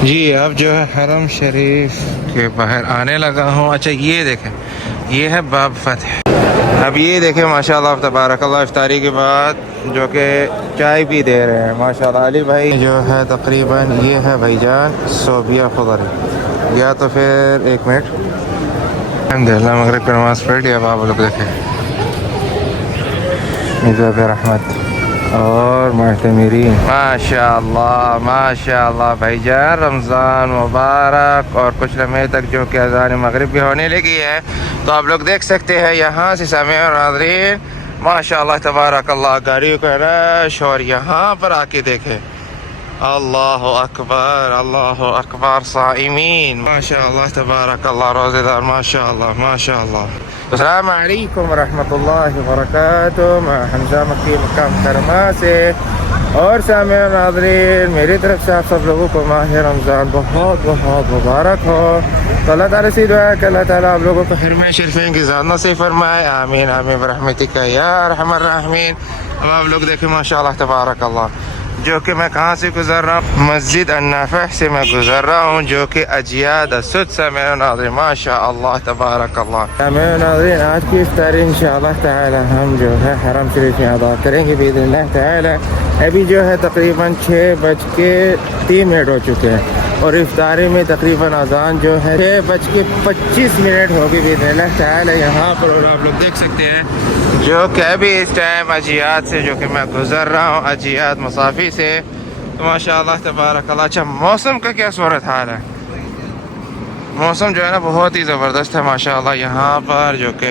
जी अब जो है हरम शरीफ के बाहर आने लगा हूँ। अच्छा ये देखें, ये है बाब फतह। अब ये देखें माशाल्लाह तबारकल्लाह, इफ्तारी के बाद जो कि चाय भी दे रहे हैं माशाल्लाह। अली भाई जो है तकरीबन ये है भाईजान सोबिया खुदरी, या तो फिर एक मिनट, अल्हम्दुलिल्लाह मगरिब की नमाज़ पढ़ लिया। अब आप लोग देखें मिज़ाब रहमत और मातमीरी माशाल्लाह माशाल्लाह भाईजान, रमज़ान मुबारक। और कुछ लम्हे तक जो कि अज़ान मगरिब भी होने लगी है, तो आप लोग देख सकते हैं यहाँ से सामईन और नाज़रीन माशाल्लाह तबारकल्लाह गाड़ियों का रश। और यहाँ पर आके देखें, अल्लाह अकबर साइमीन माशाल्लाह तबारकल्लाह, रोज़ेदार माशाल्लाह माशाल्लाह। अस्सलाम वालेकुम रहमतुल्लाहि व बरकातुहू। मैं हम्जा मक्की मक्का मुकर्रमा से। और सामईन और नाज़रीन, मेरी तरफ से आप सब लोगों को माह रमज़ान बहुत बहुत मुबारक हो। तो अल्लाह ताला से दुआ है कि अल्लाह ताला आप लोगों को हिरम शरीफ़ैन की ज़्यादा नसीब फरमाए, आमीन आमीन बरहमतिका या अरहमर राहिमीन। अब आप लोग देखें माशाल्लाह तबारकल्लाह, जो कि मैं कहाँ से गुज़र रहा हूँ, मस्जिद अन्नाफ़ह से मैं गुज़र रहा हूँ, जो कि अजियाद असुद सामईन नाज़रीन माशाअल्लाह तबारकल्लाह। सामईन नाज़रीन, आज की इफ्तारी इंशाअल्लाह ताला हम जो है हरम शरीफ में अदा करेंगे बिइज़्निल्लाह ताला। अभी जो है तकरीबन 6:03 हो चुके हैं और इफ्तारी में तकरीबन अजान जो है 6:25 होगी बिइज़्निल्लाह ताला यहाँ पर। और आप लोग देख सकते हैं जो कि अभी इस टाइम अजियाद से जो कि मैं गुज़र रहा हूँ, अजियाद मुसाफ़ी से, तो माशाअल्लाह तबारकल्लाह। अच्छा मौसम का क्या सूरत हाल है, मौसम जो है ना बहुत ही ज़बरदस्त है माशाअल्लाह यहाँ पर। जो कि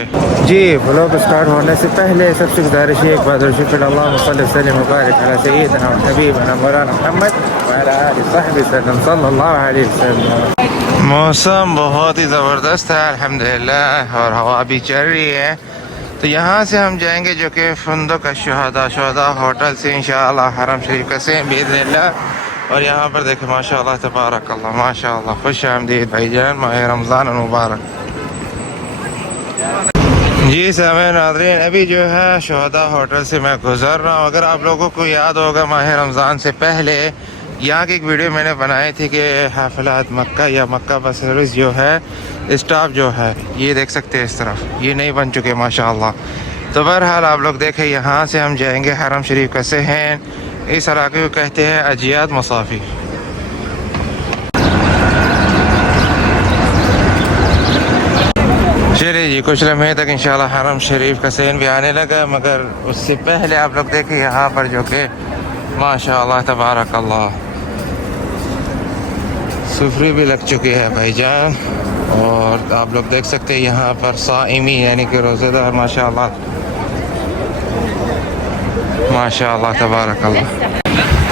जी व्लॉग स्टार्ट होने से पहले सबसे गुजारिश है एक बात, शुक्र अल्लाह सल्लल्लाहु सय्यदना व हबीबना मौलाना मुहम्मद व अला आलिहि व सहबिहि सल्लल्लाहु अलैहि वसल्लम। मौसम बहुत ही ज़बरदस्त है अल्हम्दुलिल्लाह, और हवा भी चल रही है। तो यहाँ से हम जाएंगे जो कि फंदक शुहदा होटल से इंशाअल्लाह हरम शरीफ का सेम बिइज़्निल्लाह। और यहाँ पर देखें माशाअल्लाह तबारकल्लाह माशाअल्लाह, खुश आमदीद भाईजान, माह रमज़ान मुबारक। जी सामईन नाज़रीन, अभी जो है शुहदा होटल से मैं गुज़र रहा हूँ। अगर आप लोगों को याद होगा माह रमज़ान से पहले यहाँ की एक वीडियो मैंने बनाई थी कि हाफ़िलात मक्का या मक्का बस सर्विस जो है स्टाफ जो है, ये देख सकते हैं इस तरफ ये नहीं बन चुके माशाअल्लाह। तो बहरहाल आप लोग देखें, यहाँ से हम जाएंगे हरम शरीफ का सहन, इस इलाके को कहते हैं अजियाद मुसाफ़ी। चलिए जी कुछ लम्हे तक इंशाल्लाह हरम शरीफ का सहन भी आने लगा, मगर उससे पहले आप लोग देखें यहाँ पर जो कि माशाअल्लाह तबारकल्लाह सुफरी भी लग चुकी है भाईजान। और आप लोग देख सकते हैं यहाँ पर साइमी यानी कि रोज़ेदार माशाअल्लाह माशाअल्लाह तबारकल्लाह।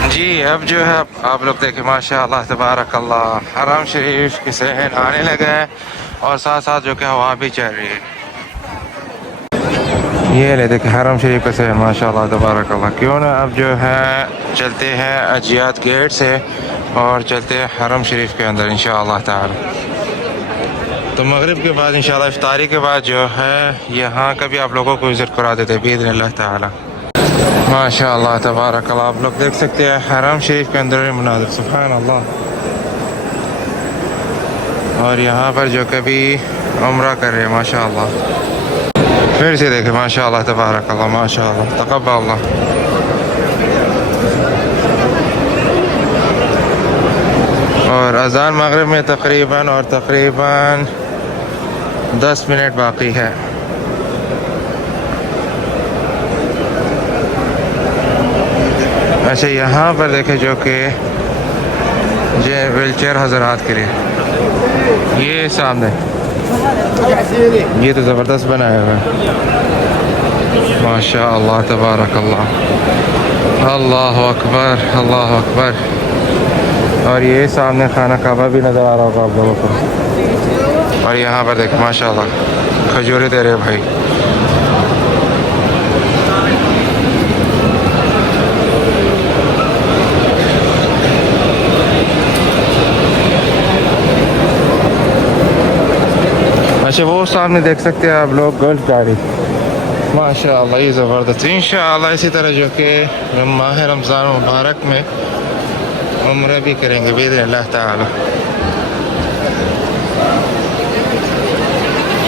जी अब जो है आप लोग देखें माशाअल्लाह तबारकल्लाह हरम शरीफ की सहन आने लगा है, और साथ साथ जो कि हवा भी चल रही है। ये ले देखें हरम शरीफ का सहन माशाअल्लाह तबारकल्लाह। क्यों ना अब जो है चलते हैं अजियाद गेट से और चलते हैं हरम शरीफ के अंदर इंशाअल्लाह ताला। तो मगरिब के बाद इंशाअल्लाह इफ्तारी के बाद जो है यहाँ का भी आप लोगों को विज़िट करा देते हैं बिइज़्निल्लाह ताला माशाअल्लाह तबारकल्लाह। आप लोग देख सकते हैं हरम शरीफ के अंदर मुनाज़िर सुभान अल्लाह। और यहाँ पर जो कभी उम्रा कर रहे हैं माशाअल्लाह, फिर से देखें माशाअल्लाह तबारकल्लाह माशाअल्लाह तक़ब्बल। और अज़ान मगरिब में तकरीबन 10 मिनट बाकी है। अच्छा यहाँ पर देखें जो कि व्हील चेयर हज़रात के लिए, ये सामने ये तो ज़बरदस्त बनाया हुआ है माशाअल्लाह तबारकल्लाह। अल्लाह अकबर अल्लाह अकबर। और ये सामने खाना काबा भी नज़र आ रहा होगा आप लोगों को। और यहाँ पर देखें माशाअल्लाह खजूरें दे रहे भाई। अच्छा वो सामने देख सकते हैं आप लोग गोल्फ गाड़ी माशाअल्लाह, ये ज़बरदस्त। इंशाअल्लाह इसी तरह जो कि माह रमज़ान मुबारक में उम्र भी करेंगे बिइज़्निल्लाह ताला।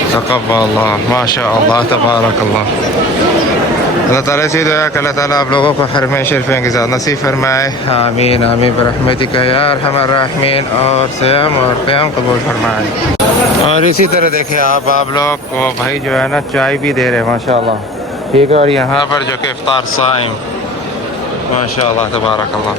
तक़ब्बलल्लाह, माशाअल्लाह, तबारकल्लाह। अल्लाह ताला से दुआ कि अल्लाह ताला आप लोगों को हरम शरीफ़ैन की ज़ियारत नसीब फरमाए। आमीन आमीन बिरहमतिका या अरहमर राहिमीन। और सियाम और क़ियाम कबूल फरमाए। और इसी तरह देखिए आप लोग को भाई जो है ना चाय भी दे रहे हैं माशाअल्लाह, ठीक है। और यहाँ पर जो कि इफ्तार साइम माशाअल्लाह तबारकल्लाह।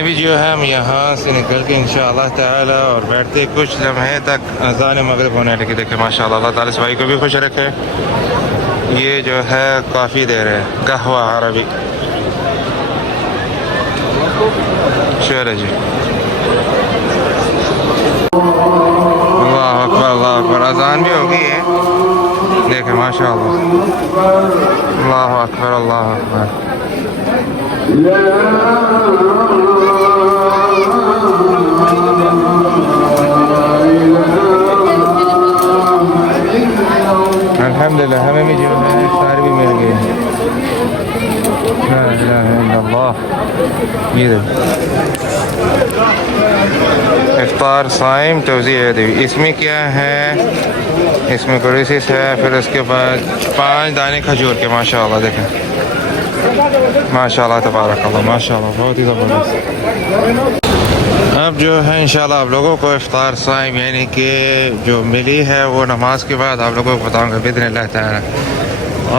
अभी जो है हम यहाँ से निकल के इंशाअल्लाह ताला और बैठते कुछ लम्हे तक अज़ान मगरिब होने लगी। देखे माशाअल्लाह, अल्लाह ताला इस भाई को भी खुश रखे। ये जो है काफ़ी देर है कहवा अरबी। चलो जी, अल्लाह अकबर अल्लाह अकबर। अज़ान भी हो गई है देखे माशाअल्लाह। अल्लाह अकबर अल्लाह अकबर। अल्हम्दुलिल्लाह हमें भी जो है इफ्तार भी मिल गई। ला इलाहा इल्लल्लाह। ये इफ्तार साइम तौज़ीह दी। इसमें क्या है, इसमें कुरेसिस है, फिर उसके बाद 5 दाने खजूर के माशाअल्लाह। देखें माशाअल्लाह तबारकल्लाह, माशाअल्लाह बहुत ही ज़बरदस्त। अब जो है इंशाल्लाह आप लोगों को इफ्तार साइम यानी कि जो मिली है वो नमाज के बाद आप लोगों को बताऊंगा बिइज़्निल्लाह ताला।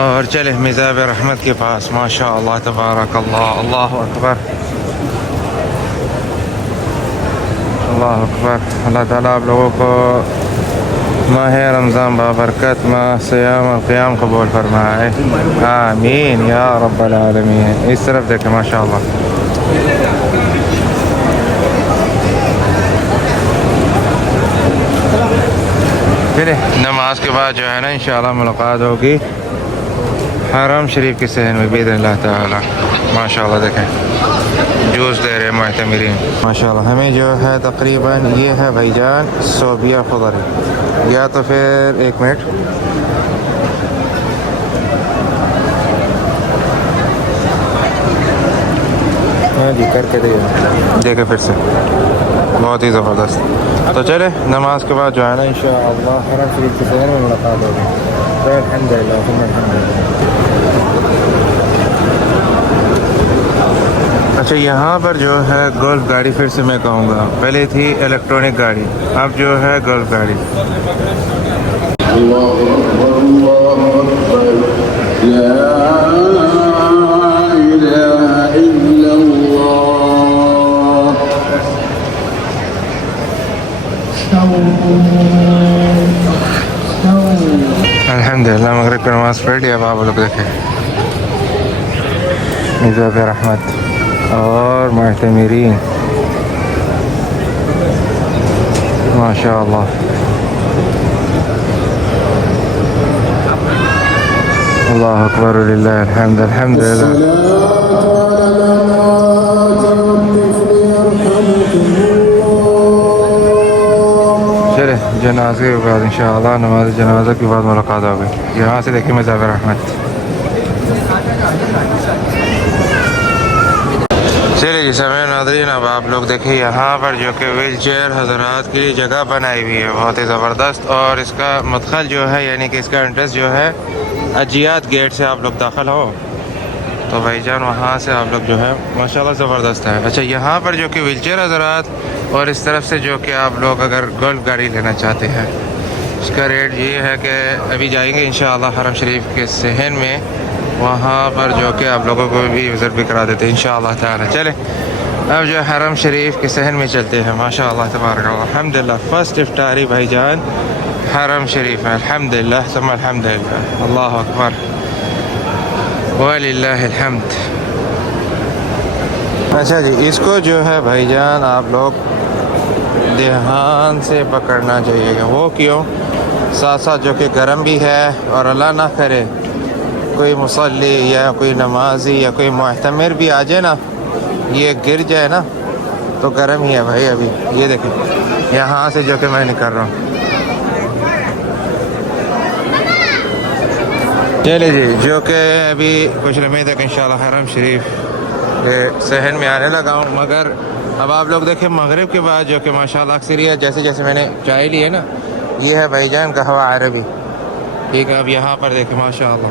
और चले मिज़ाब रहमत के पास माशाअल्लाह तबारकल्लाह। अल्लाह अकबर अल्लाह अकबर। अल्लाह ताला आप लोगों को माह रमज़ान बाबरकत माह सियाम और क़ियाम कबूल फरमाए। आमीन या रब्बल आलमीन। इस तरफ देखें माशाअल्लाह। चलिए नमाज के बाद जो है ना इंशाअल्लाह मुलाकात होगी हरम शरीफ के सहन में बिइज़्निल्लाह ताला। माशाअल्लाह देखें जूस दे रहे मुअतमिरीन माशाअल्लाह। हमें जो है तकरीबन ये है भाईजान सोबिया खुदरी, या तो फिर 1 मिनट हाँ जी करके देखे फिर से, बहुत ही ज़बरदस्त। तो चले नमाज के बाद जो है ना इंशाअल्लाह हरम शरीफ के शहर में मुलाकात होगी। अल्हम्दुलिल्लाह अल्हम्दुलिल्लाह। अच्छा यहाँ पर जो है गोल्फ गाड़ी फिर से मैं कहूँगा, पहले थी इलेक्ट्रॉनिक गाड़ी, अब जो है गोल्फ गाड़ी। अल्हम्दुलिल्लाह मगरिब की नमाज़ पढ़ लिया। अब आप लोग देखें मिज़ाब रहमत और मुअतमिरीन माशाअल्लाह। अल्लाह अकबर लिल्लाहिल हम्द। अल्हम्दुलिल्लाह। चले जनाजे के बाद इंशाअल्लाह नमाज जनाजा के बाद मुलाकात हो गई। यहाँ से देखिए मिज़ाब रहमत। चलिए जी समय नाज़रीन, अब आप लोग देखिए यहाँ पर जो कि व्हील चेयर हज़रात के लिए जगह बनाई हुई है बहुत ही ज़बरदस्त। और इसका मदखल जो है यानी कि इसका एंट्रेंस जो है अजियात गेट से आप लोग दाखिल हो तो भाईजान वहाँ से आप लोग जो है माशाल्लाह ज़बरदस्त है। अच्छा यहाँ पर जो कि व्हील चेयर हज़रात और इस तरफ से जो कि आप लोग अगर गोल्फ गाड़ी लेना चाहते हैं उसका रेट ये है कि अभी जाएंगे इंशाअल्लाह हरम शरीफ के सहन में, वहाँ पर जो कि आप लोगों को भी विज़िट भी करा देते हैं इंशाअल्लाह ताला। चले अब जो हरम शरीफ के सहन में चलते हैं माशाअल्लाह तबारकल्लाह। अल्हम्दुलिल्लाह फ़र्स्ट इफ्तारी भाईजान हरम शरीफ है। अल्हम्दुलिल्लाह सुम्मा अल्हम्दुलिल्लाह। अल्लाह अकबर वलिल्लाहिल हम्द। अच्छा जी इसको जो है भाईजान आप लोग ध्यान से पकड़ना चाहिए। वो क्यों, साथ साथ जो कि गर्म भी है और अल्लाह ना करे कोई मुसल्ली या कोई नमाजी या कोई मुअतमिर भी आ जाए ना, ये गिर जाए ना तो गर्म ही है भाई। अभी ये देखें यहाँ से जो कि मैं निकल रहा हूँ। चले जी जो कि अभी कुछ लम्हे तक इंशाअल्लाह हरम शरीफ ये सहन में आने लगा हूँ। मगर अब आप लोग देखें मगरिब के बाद जो कि माशाल्लाह अक्सरियत जैसे जैसे मैंने चाय ली है ना, ये है भाईजान कहवा अरबी। ठीक है, अब यहाँ पर देखें माशाल्लाह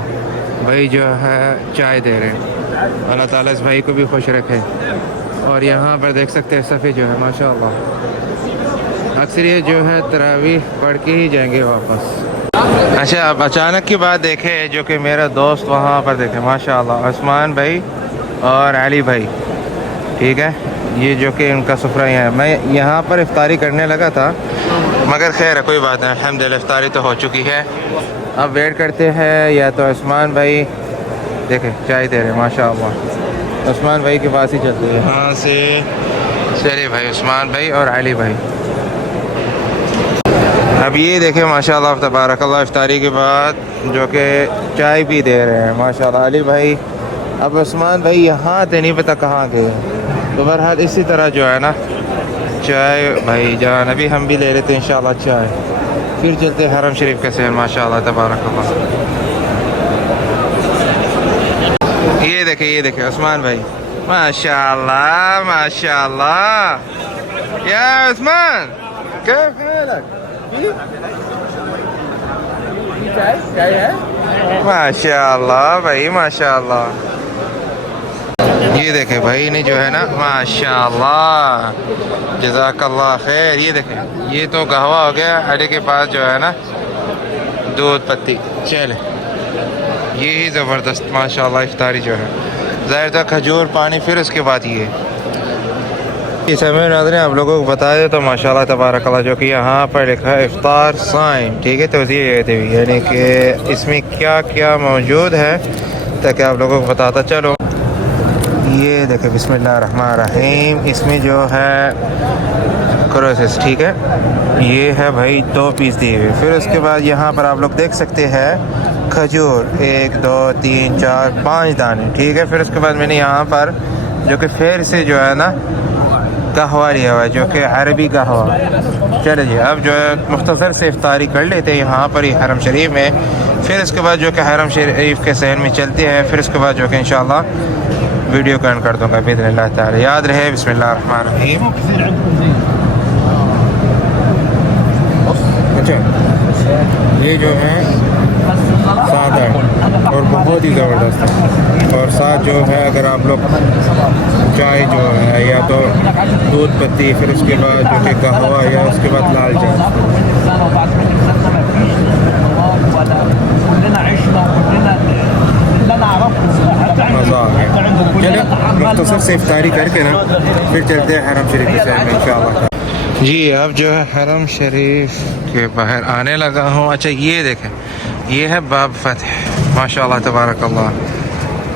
भाई जो है चाय दे रहे हैं। अल्लाह ताला इस भाई को भी खुश रखे। और यहाँ पर देख सकते हैं सफ़ी जो है माशाल्लाह अक्सरियत जो है तरावीह पढ़ के ही जाएंगे वापस। अच्छा, अब अचानक की बात देखें जो कि मेरा दोस्त वहाँ पर देखे माशाल्लाह उस्मान भाई और अली भाई। ठीक है, ये जो कि उनका सुफ्रा है। मैं यहाँ पर इफ्तारी करने लगा था मगर खैर है, कोई बात नहीं, अल्हम्दुलिल्लाह इफ्तारी तो हो चुकी है। अब वेट करते हैं या तो उस्मान भाई देखे चाय दे रहे माशाल्लाह। उस्मान भाई के पास ही चलते हैं, यहाँ से चलिए भाई उस्मान भाई और अली भाई। अब ये देखें माशाल्लाह तबारकल्लाह इफ्तारी के बाद जो कि चाय भी दे रहे हैं माशाल्लाह अली भाई। अब उस्मान भाई यहाँ थे, नहीं पता कहाँ गए। तो बहरहाल इसी तरह जो है ना चाय भाई जान अभी हम भी ले लेते हैं इंशाल्लाह चाय, फिर चलते हैं हरम शरीफ के शहर माशाल्लाह तबारकल्लाह। ये देखे उस्मान भाई माशाल्लाह माशाल्लाह। या उस्मान कैफ चाय है माशाल्लाह भाई माशाल्लाह। ये देखे भाई ने जो है ना माशाल्लाह जज़ाकल्लाह खैर। ये देखे ये तो कहवा हो गया, अड्डे के पास जो है ना दूध पत्ती। चले ये ही ज़बरदस्त माशाल्लाह इफ्तारी जो है ज़ाहिर था खजूर पानी, फिर उसके बाद ये समय नाज़रीन आप लोगों को बताया तो माशाल्लाह तबारकल्लाह जो कि यहाँ पर लिखा है इफ्तार साइम। ठीक है, तो यानी कि इसमें क्या क्या मौजूद है ताकि आप लोगों को बताता चलो। ये देखे बिस्मिल्लाहिर्रहमानिर्रहीम, इसमें जो है क्रोसेस। ठीक है, ये है भाई 2 पीस दिए हुए। फिर उसके बाद यहाँ पर आप लोग देख सकते हैं खजूर 1 2 3 4 5 दाने। ठीक है, फिर उसके बाद मैंने यहाँ पर जो कि फिर से जो है ना कहवा लिया हुआ है जो कि अरबी कहवा। चले जी, अब जो है मुख्तसर से इफ्तारी कर लेते हैं यहाँ पर ही हरम शरीफ में। फिर उसके बाद जो कि हरम शरीफ के शहर में चलते हैं। फिर उसके बाद जो कि इंशाल्लाह वीडियो को एंड कर दूँगा बिइज़्निल्लाह ताला। याद रहे बिस्मिल्लाहिर्रहमानिर्रहीम। अच्छा, ये जो है साथ है और बहुत ही ज़बरदस्त है। और साथ जो है अगर आप लोग चाय जो है या तो दूध पत्ती, फिर उसके बाद जो कि कहवा या उसके बाद लाल चाय मज़ा आ गया। चले मुख्तसर से इफ्तारी करके ना फिर चलते हैं हरम शरीफ के शहर में इंशाल्लाह। जी, अब जो है हरम शरीफ के बाहर आने लगा हूँ। अच्छा, ये देखें ये है बाब फतह माशाल्लाह तबारकल्लाह।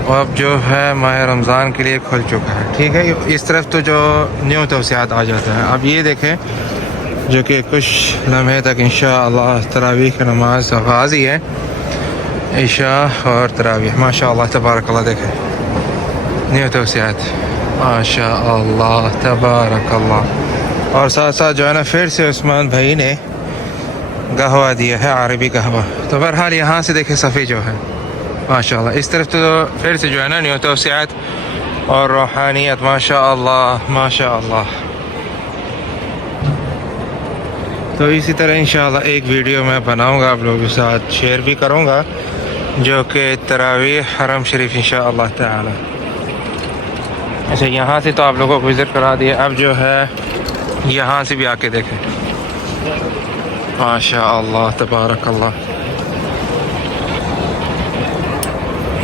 और अब जो है माह रमज़ान के लिए खुल चुका है। ठीक है, इस तरफ तो जो न्यू तवसियात आ जाता है। अब ये देखें जो कि कुछ लम्हे तक इंशाअल्लाह तरावीह की नमाज आगाज़ ही है, इशा और तरावीह माशाअल्लाह तबारकल्लाह। देखें न्यू तवसियात माशाअल्लाह तबारकल्लाह। और साथ साथ जो है ना फिर से उस्मान भाई ने कहवा दिया है अरबी कहवा। तो बहरहाल यहाँ से देखे सफ़ी जो है माशाअल्लाह। इस तरफ तो फिर से जो है ना न्यू तवसियात और रूहानियत माशाअल्लाह माशाअल्लाह। तो इसी तरह इंशाअल्लाह एक वीडियो मैं बनाऊंगा आप लोगों के साथ शेयर भी करूंगा जो कि तरावीह हरम शरीफ इंशाअल्लाह ताला। अच्छा, यहाँ से तो आप लोगों को विज़िट करा दिया। अब जो है यहाँ से भी आके देखें माशाअल्लाह तबारकल्लाह।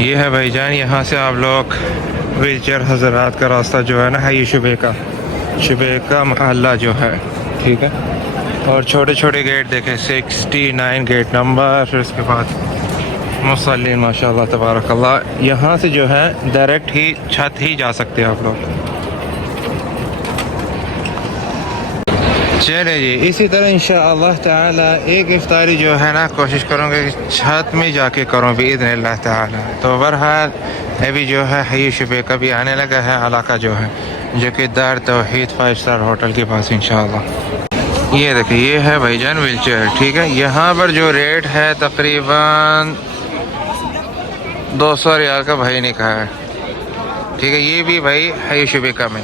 ये है भाईजान, यहाँ से आप लोग व्हीलचेयर हज़रात का रास्ता जो है ना है ये शुबे का महल्ला जो है। ठीक है, और छोटे छोटे गेट देखें 69 गेट नंबर। फिर उसके बाद मुसल्लिन माशाअल्लाह तबारकल्लाह। यहाँ से जो है डायरेक्ट ही छत ही जा सकते हैं आप लोग। चले जी, इसी तरह इंशाअल्लाह ताला एक इफ्तारी जो है ना कोशिश करूँगा कि छत में जाके करूँ बिइज़्निल्लाह ताला। तो बहरहाल अभी जो है हई शुबे का भी आने लगा है इलाका जो है जो कि दार तौहीद 5 स्टार होटल के पास इंशाअल्लाह। ये देखिए ये है भाईजान व्हीलचेयर। ठीक है, यहाँ पर जो रेट है तकरीबन 200 रियाल का भाई ने कहा है। ठीक है, ये भी भाई हई शुबे कम है।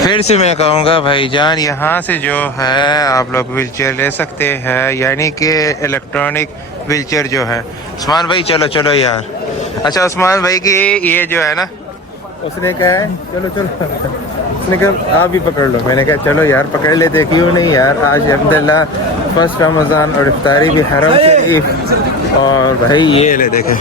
फिर से मैं कहूँगा भाईजान, यहाँ से जो है आप लोग व्हील चेयर ले सकते हैं, यानी कि इलेक्ट्रॉनिक व्हील चेयर जो है। उस्मान भाई चलो चलो यार। अच्छा उस्मान भाई की ये जो है ना, उसने कहा है चलो चलो, उसने कहा आप भी पकड़ लो। मैंने कहा चलो यार पकड़ लेते, क्यों नहीं यार। आज अल्हम्दुलिल्लाह फर्स्ट रमज़ान और इफ्तारी भी हरम शरीफ। और भाई ये ले देखे,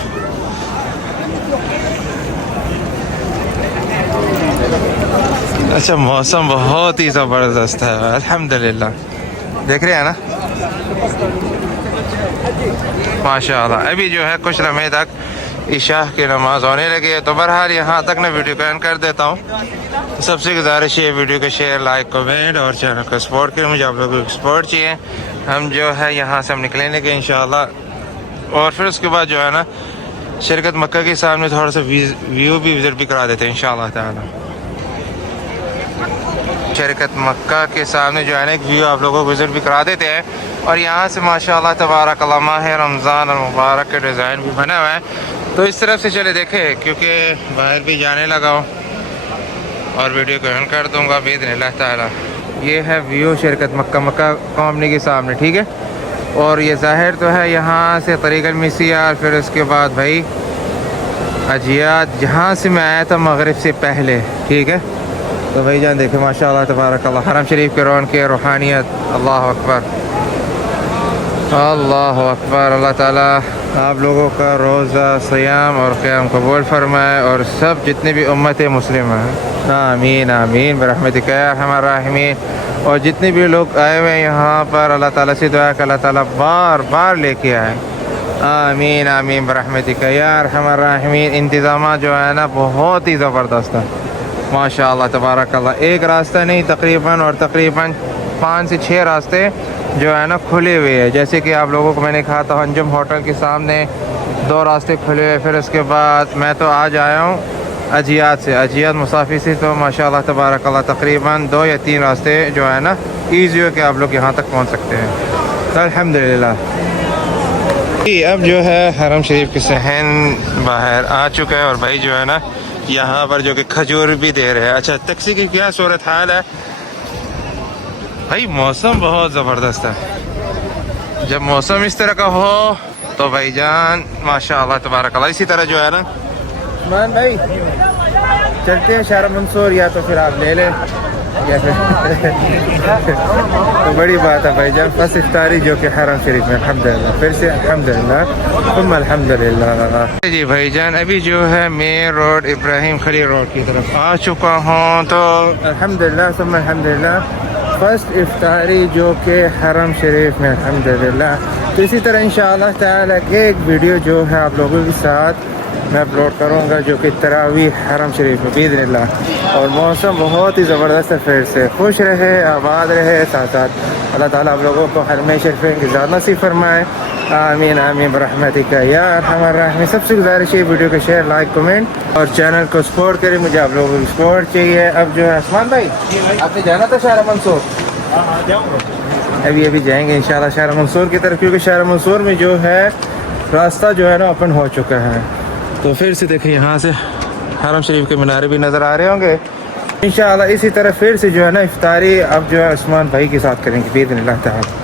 अच्छा मौसम बहुत ही ज़बरदस्त है अल्हम्दुलिल्लाह, देख रहे हैं ना माशाअल्लाह। अभी जो है कुछ लम्हे तक इशा की नमाज होने लगी है। तो बहरहाल यहाँ तक मैं वीडियो को एंड कर देता हूँ। सबसे गुजारिश है वीडियो को शेयर, लाइक, कमेंट और चैनल को सपोर्ट करें। मुझे आप लोगों को सपोर्ट चाहिए। हम जो है यहाँ से हम निकलेंगे के इंशाअल्लाह, और फिर उसके बाद जो है ना शरकत मक्का के सामने थोड़ा सा व्यू भी विजिट भी करा देते हैं इंशाअल्लाह ताला। शरकत मक्का के सामने जो है ना एक व्यू आप लोगों को विजिट भी करा देते हैं। और यहाँ से माशाअल्लाह तबारकल्लाह माह रमज़ान और मुबारक के डिज़ाइन भी बना हुआ है। तो इस तरफ से चले देखें, क्योंकि बाहर भी जाने लगा हूँ और वीडियो को एंड कर दूँगा बिइज़्निल्लाह ताला। ये है व्यू शरकत मक्का कॉम्पनी के सामने, ठीक है। और ये ज़ाहिर तो है यहाँ से तरीक़ुल मिसियार, फिर उसके बाद भाई अजियात, जहाँ से मैं आया था मगरिब से पहले, ठीक है। तो भाई जान देखे माशाअल्लाह तबारकल्लाह हरम शरीफ के रौनक के रूहानियत, अल्लाह अकबर अल्लाह अकबर। अल्लाह ताला आप लोगों का रोज़ा सियाम और क़याम कबूल फरमाए, और सब जितने भी उम्मत मुस्लिम हैं, आमीन आमीन बिरहमतिक या अरहमर राहिमीन। और जितने भी लोग आए हुए हैं यहाँ पर, अल्लाह ताला से दुआ कि अल्लाह ताला बार बार लेके आए, आमीन आमीन बिरहमतिक या अरहमर राहिमीन। इंतज़ाम जो है ना बहुत ही ज़बरदस्त है माशाअल्लाह तबारकल्लाह। एक रास्ता नहीं, तकरीबन 5 से 6 रास्ते जो है ना खुले हुए हैं। जैसे कि आप लोगों को मैंने कहा था अंजुम होटल के सामने 2 रास्ते खुले हुए। फिर उसके बाद मैं तो आज आया हूँ अजियात से, अजियात मुसाफिर से। तो माशाअल्लाह तबारकल्लाह तकरीबन 2 या 3 रास्ते जो है ना ईज़ी हो के आप लोग यहाँ तक पहुँच सकते हैं। तो अल्हम्दुलिल्लाह अब जो है हरम शरीफ के सहन बाहर आ चुका है। और भाई जो है ना यहाँ पर जो कि खजूर भी दे रहे हैं। अच्छा टैक्सी की क्या सूरत हाल है भाई, मौसम बहुत ज़बरदस्त है। जब मौसम इस तरह का हो तो भाईजान माशाअल्लाह तबारकल्लाह। इसी तरह जो है ना मान भाई चलते हैं शारा मंसूर, या तो फिर आप ले लें या फिर तो बड़ी बात है भाईजान। फर्स्ट इफ्तारी जो कि हरम शरीफ में, अल्हम्दुलिल्लाह फिर से अल्हम्दुलिल्लाह तुम अल्हम्दुलिल्लाह। जी भाईजान अभी जो है main road Ibrahim Khalil road की तरफ आ चुका हूँ। तो अल्हम्दुलिल्लाह तुम अल्हम्दुलिल्लाह फर्स्ट इफ्तारी जो कि हरम शरीफ में, अल्हम्दुलिल्लाह। तो इसी तरह इंशाअल्लाह ताला एक वीडियो जो है आप लोगों के साथ मैं अपलोड करूँगा जो कि तरावीह हरम शरीफ में बिइज़्निल्लाह। और मौसम बहुत ही ज़बरदस्त है। फिर से खुश रहे, आबाद रहे, साथ साथ अल्लाह ताला आप लोगों को हरम शरीफ की ज़्यादा नसीब फरमाए, आमीन आमीन बिरहमतिक या अरहमर राहिमीन। सबसे गुजारिश है वीडियो को शेयर, लाइक, कमेंट और चैनल को सपोर्ट करें। मुझे आप लोगों की सपोर्ट चाहिए। अब जो है उस्मान भाई आपने जाना था शारा मंसूर, अभी जाएंगे इंशाल्लाह शारा मंसूर की तरफ, क्योंकि शारा मंसूर में जो है रास्ता जो है ना ओपन हो चुका है। तो फिर से देखें यहाँ से हरम शरीफ के मीनारे भी नज़र आ रहे होंगे इंशाअल्लाह। इसी तरह फिर से जो है ना इफ्तारी अब जो है उस्मान भाई के साथ करेंगे बिइज़्निल्लाह ताला।